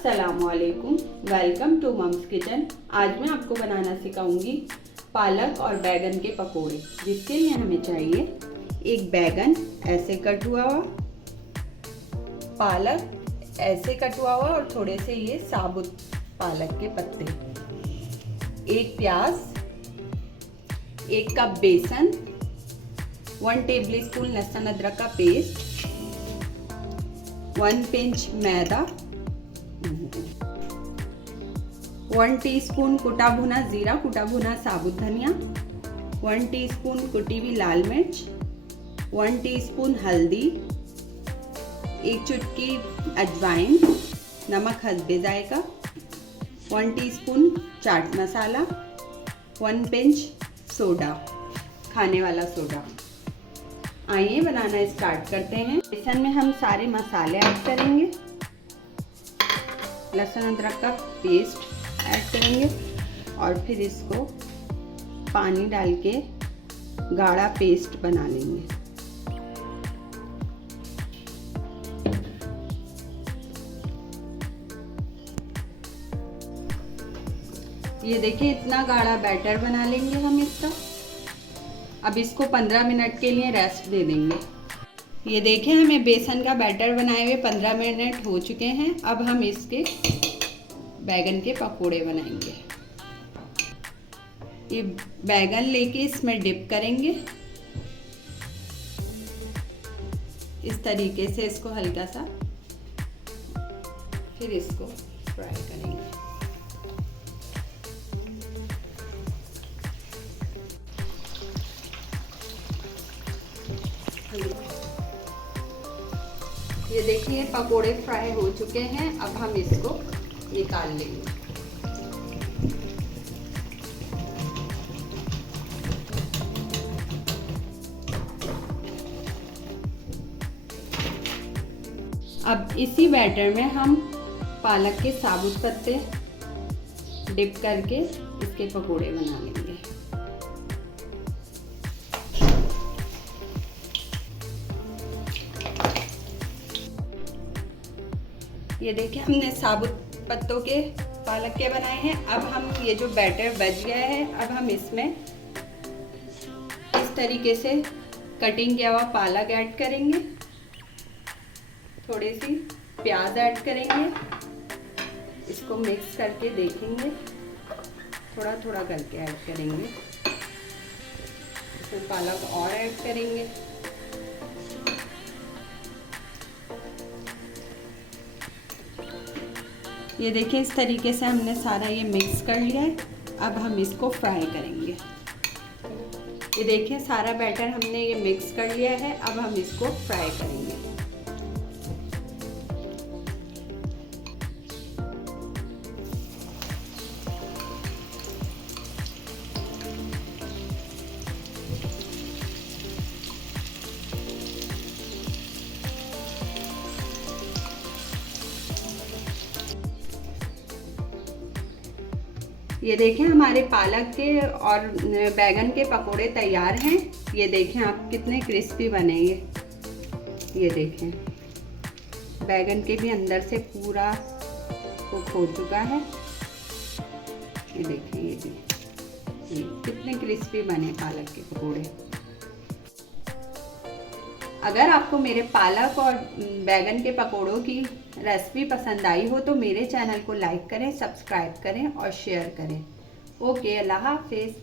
अस्सलामुअलैकुम, welcome to mums kitchen. आज मैं आपको बनाना सिखाऊंगी पालक और बैगन के पकोड़े, जिसके लिए हमें चाहिए एक बैगन ऐसे कट हुआ हुआ, पालक ऐसे कट हुआ हुआ और थोड़े से ये साबुत पालक के पत्ते, एक प्याज, 1 कप बेसन, 1 टेबलस्पून लहसुन अदरक का पेस्ट, 1 पिंच मैदा, 1 टीस्पून कुटा भुना जीरा, कुटा भुना साबुत धनिया, 1 टीस्पून कुटी हुई लाल मिर्च, 1 टीस्पून हल्दी, 1 चुटकी अजवाइन, नमक हस्बे जायका, 1 teaspoon chaat masala, 1 pinch soda, खाने वाला सोडा। आइए बनाना स्टार्ट करते हैं। बेसन में हम सारे मसाले ऐड करेंगे, लहसुन अदरक का पेस्ट ऐड करेंगे और फिर इसको पानी डाल के गाढ़ा पेस्ट बना लेंगे। ये देखिए, इतना गाढ़ा बैटर बना लेंगे हम इसका। अब इसको 15 मिनट के लिए रेस्ट दे देंगे। ये देखें, हमें बेसन का बैटर बनाए हुए 15 मिनट हो चुके हैं। अब हम इसके बैगन के पकोड़े बनाएंगे। ये बैगन लेके इसमें डिप करेंगे, इस तरीके से इसको हल्का सा, फिर इसको फ्राई करेंगे। ये देखिए, पकोड़े फ्राई हो चुके हैं। अब हम इसको निकाल लेंगे। अब इसी बैटर में हम पालक के साबुत पत्ते डिप करके इसके पकोड़े बना लेंगे। ये देखिए, हमने साबुत पत्तों के पालक के बनाए हैं। अब हम ये जो बैटर बच गया है, अब हम इसमें इस तरीके से कटिंग किया हुआ पालक ऐड करेंगे, थोड़ी सी प्याज ऐड करेंगे, इसको मिक्स करके देखेंगे, थोड़ा थोड़ा करके ऐड करेंगे। इसमें पालक और ऐड करेंगे। ये देखिए, इस तरीके से हमने सारा ये मिक्स कर लिया है। अब हम इसको फ्राई करेंगे। ये देखिए, सारा बैटर हमने ये मिक्स कर लिया है। अब हम इसको फ्राई करेंगे। ये देखें, हमारे पालक के और बैगन के पकोड़े तैयार हैं। ये देखें आप, कितने क्रिस्पी बने ये देखें, बैगन के भी अंदर से पूरा कुक हो चुका है। ये देखें, ये कितने क्रिस्पी बने पालक के पकोड़े। अगर आपको मेरे पालक और बैगन के पकोड़ों की रेसिपी पसंद आई हो तो मेरे चैनल को लाइक करें, सब्सक्राइब करें और शेयर करें। ओके, अल्लाह हाफिज़।